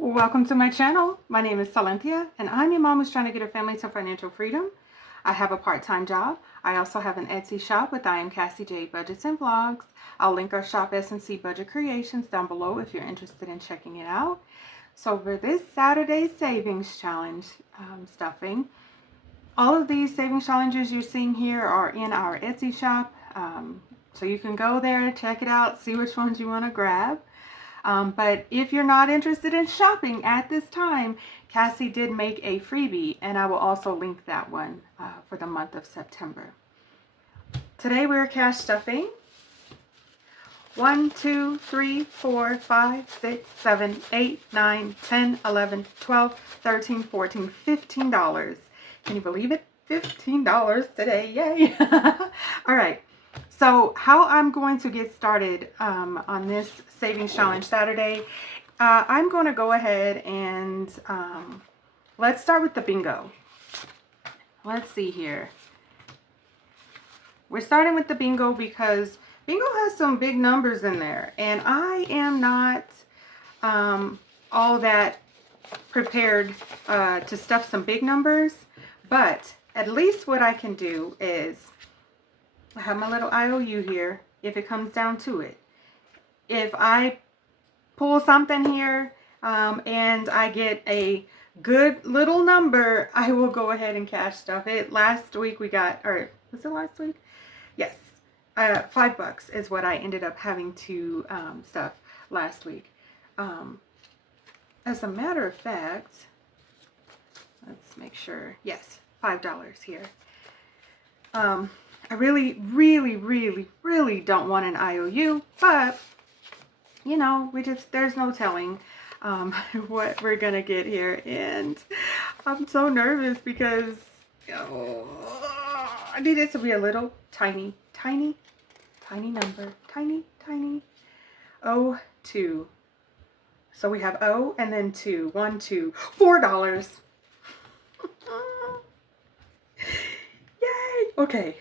Welcome to my channel. My name is Silynthia and I'm your mom who's trying to get her family to financial freedom. I have a part-time job. I also have an Etsy shop with I am Cassie J Budgets and Vlogs. I'll link our shop S&C Budget Creations down below if you're interested in checking it out. So for this Saturday Savings Challenge stuffing, all of these savings challenges you're seeing here are in our Etsy shop. So you can go there, check it out, see which ones you want to grab. But if you're not interested in shopping at this time, Cassie did make a freebie, and I will also link that one for the month of September. Today we're cash stuffing 1, 2, 3, 4, 5, 6, 7, 8, 9, 10, 11, 12, 13, 14, $15. Can you believe it? $15 today, yay! All right. So how I'm going to get started on this savings challenge Saturday, I'm going to go ahead and let's start with the bingo. Let's see here. We're starting with the bingo because bingo has some big numbers in there, and I am not all that prepared to stuff some big numbers, but at least what I can do is I have my little IOU here if it comes down to it. If I pull something here and I get a good little number, I will go ahead and cash stuff it. Last week we got, or was it last week? Yes, $5 is what I ended up having to stuff last week. As a matter of fact, let's make sure. Yes, $5 here. I really don't want an IOU, but you know, there's no telling what we're gonna get here, and I'm so nervous because I need it to be a little tiny number, tiny. 2. So we have O and then 2. 1, 2, $4. Yay!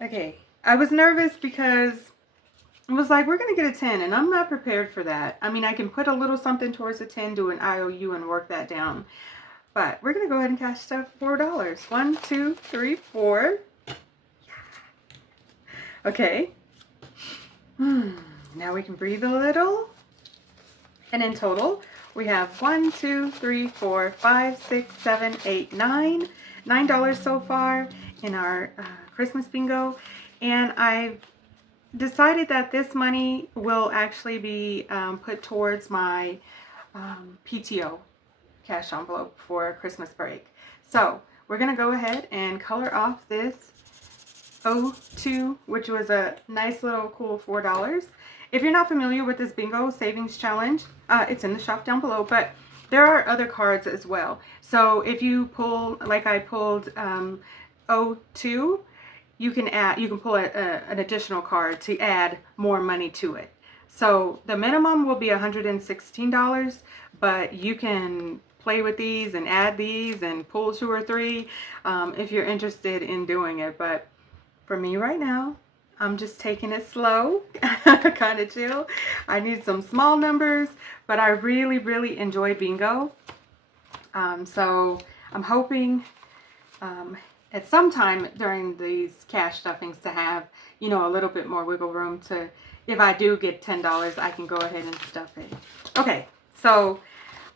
Okay, I was nervous because I was like, we're going to get a 10, and I'm not prepared for that. I mean, I can put a little something towards a 10, do an IOU, and work that down. But we're going to go ahead and cash stuff $4. 1, 2, 3, 4. Okay. Now we can breathe a little. And in total, we have 1, 2, 3, 4, 5, 6, 7, 8, 9. $9 so far in our Christmas bingo, and I've decided that this money will actually be put towards my PTO cash envelope for Christmas break. So we're gonna go ahead and color off this O2, which was a nice little cool $4. If you're not familiar with this bingo savings challenge, it's in the shop down below, but there are other cards as well. So if you pull, like I pulled O2, you can pull an additional card to add more money to it. So the minimum will be $116, but you can play with these and add these and pull 2 or 3 if you're interested in doing it. But for me right now, I'm just taking it slow, kind of chill. I need some small numbers, but I really enjoy bingo. So I'm hoping at some time during these cash stuffings to have, you know, a little bit more wiggle room to, if I do get $10, I can go ahead and stuff it. Okay, so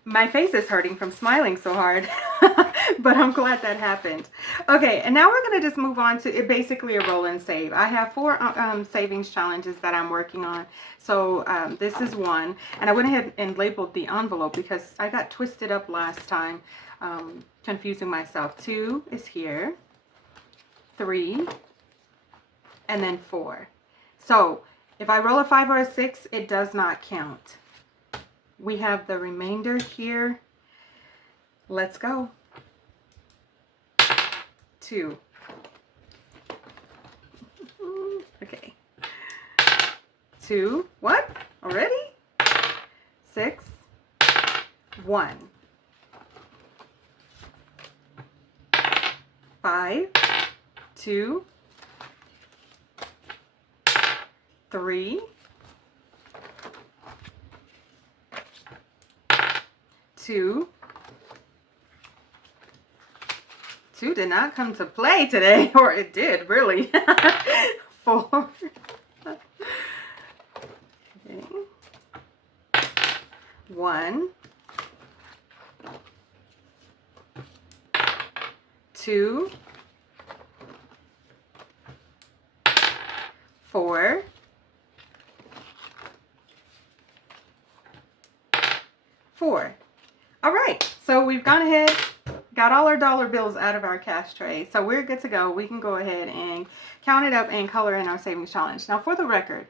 my face is hurting from smiling so hard, but I'm glad that happened. Okay, and now we're going to just move on to basically a roll and save. I have 4 savings challenges that I'm working on. So this is one, and I went ahead and labeled the envelope because I got twisted up last time, confusing myself. 2 is here, 3, and then 4. So if I roll a 5 or a 6, it does not count. We have the remainder here. Let's go. 2. Okay. 2. What? Already? 6. 1. 5. 2. 3. 2. 2 did not come to play today, or it did, really. 4. Okay. 1. 2. 4. 4. All right, so we've gone ahead, got all our dollar bills out of our cash tray. So we're good to go. We can go ahead and count it up and color in our savings challenge. Now, for the record,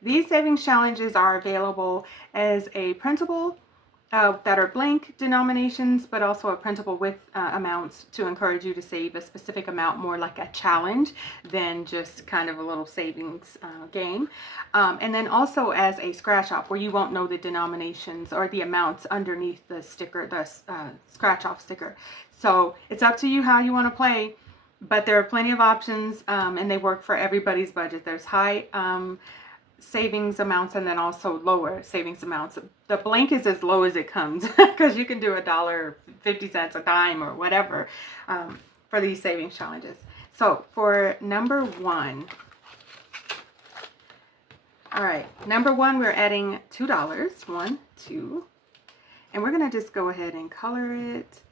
these savings challenges are available as a printable that are blank denominations, but also a printable with amounts to encourage you to save a specific amount, more like a challenge than just kind of a little savings game. And then also as a scratch off where you won't know the denominations or the amounts underneath the sticker, the scratch off sticker. So it's up to you how you want to play, but there are plenty of options and they work for everybody's budget. There's high savings amounts and then also lower savings amounts. The blank is as low as it comes because you can do $1.50, a dime, or whatever for these savings challenges. So for number 1, all right, number 1, we're adding $2. 1, 2, and we're gonna just go ahead and color it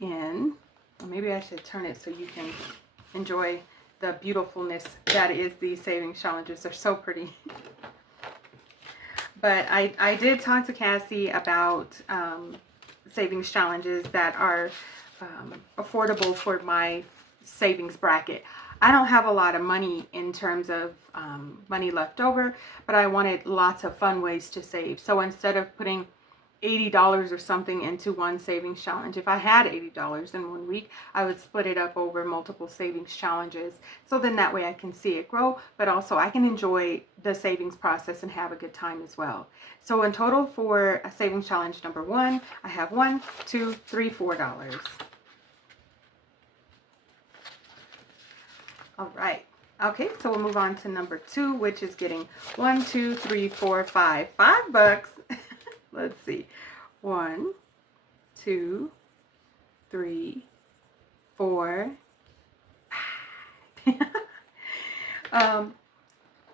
in. Or maybe I should turn it so you can enjoy the beautifulness that is these savings challenges. They're so pretty. But I did talk to Cassie about savings challenges that are affordable for my savings bracket. I don't have a lot of money in terms of money left over, but I wanted lots of fun ways to save. So instead of putting $80 or something into one savings challenge, if I had $80 in 1 week, I would split it up over multiple savings challenges. So then that way I can see it grow, but also I can enjoy the savings process and have a good time as well. So in total for a savings challenge number 1, I have $1, $2, $3, $4. All right. Okay, so we'll move on to number 2, which is getting $1, $2, $3, $4, $5. $5. Let's see. 1, 2, 3, 4, 5.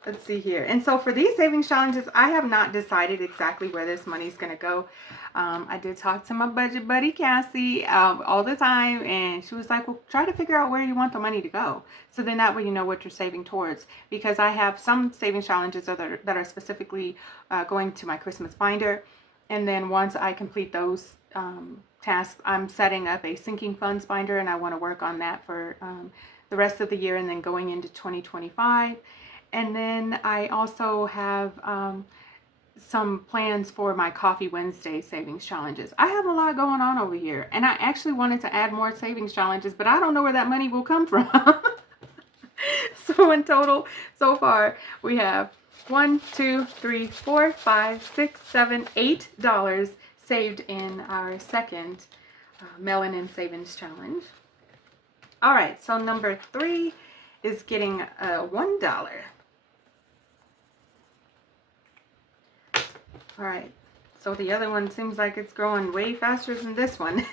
Let's see here. And so for these savings challenges, I have not decided exactly where this money is going to go. I did talk to my budget buddy, Cassie, all the time. And she was like, well, try to figure out where you want the money to go. So then that way you know what you're saving towards. Because I have some savings challenges that are specifically going to my Christmas binder. And then once I complete those tasks, I'm setting up a sinking funds binder, and I want to work on that for the rest of the year and then going into 2025. And then I also have some plans for my Coffee Wednesday savings challenges. I have a lot going on over here, and I actually wanted to add more savings challenges, but I don't know where that money will come from. So in total, so far, we have $1, $2, $3, $4, $5, $6, $7, $8 saved in our second Melanin Savings Challenge. All right, so number 3 is getting $1. All right, so the other one seems like it's growing way faster than this one.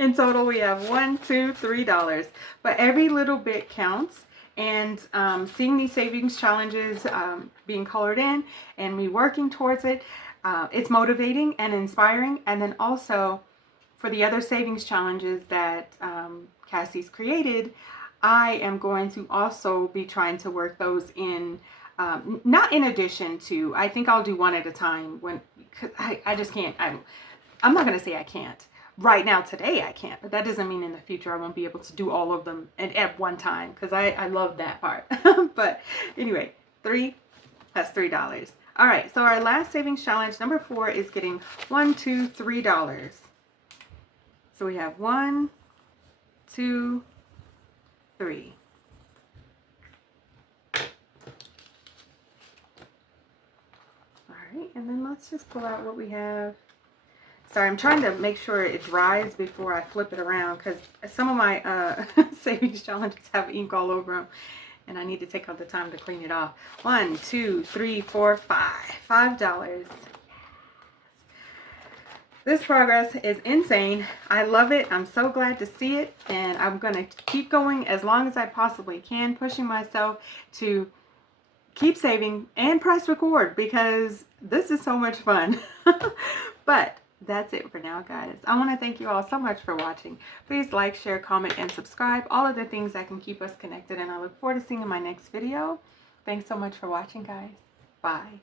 In total, we have $1, $2, $3. But every little bit counts. And seeing these savings challenges being colored in and me working towards it, it's motivating and inspiring. And then also for the other savings challenges that Cassie's created, I am going to also be trying to work those in, not in addition to, I think I'll do one at a time when, cause I just can't, I'm not going to say I can't. Right now, today, I can't, but that doesn't mean in the future I won't be able to do all of them at one time, because I love that part. But anyway, 3 plus $3. All right, so our last savings challenge, number 4, is getting $1, $2, $3. So we have 1, 2, 3. All right, and then let's just pull out what we have. Sorry, I'm trying to make sure it dries before I flip it around, because some of my savings challenges have ink all over them, and I need to take out the time to clean it off. 1, 2, 3, 4, 5. $5. This progress is insane. I love it. I'm so glad to see it, and I'm going to keep going as long as I possibly can, pushing myself to keep saving and press record because this is so much fun. But that's it for now, guys. I want to thank you all so much for watching. Please like, share, comment, and subscribe. All of the things that can keep us connected, and I look forward to seeing you in my next video. Thanks so much for watching, guys. Bye.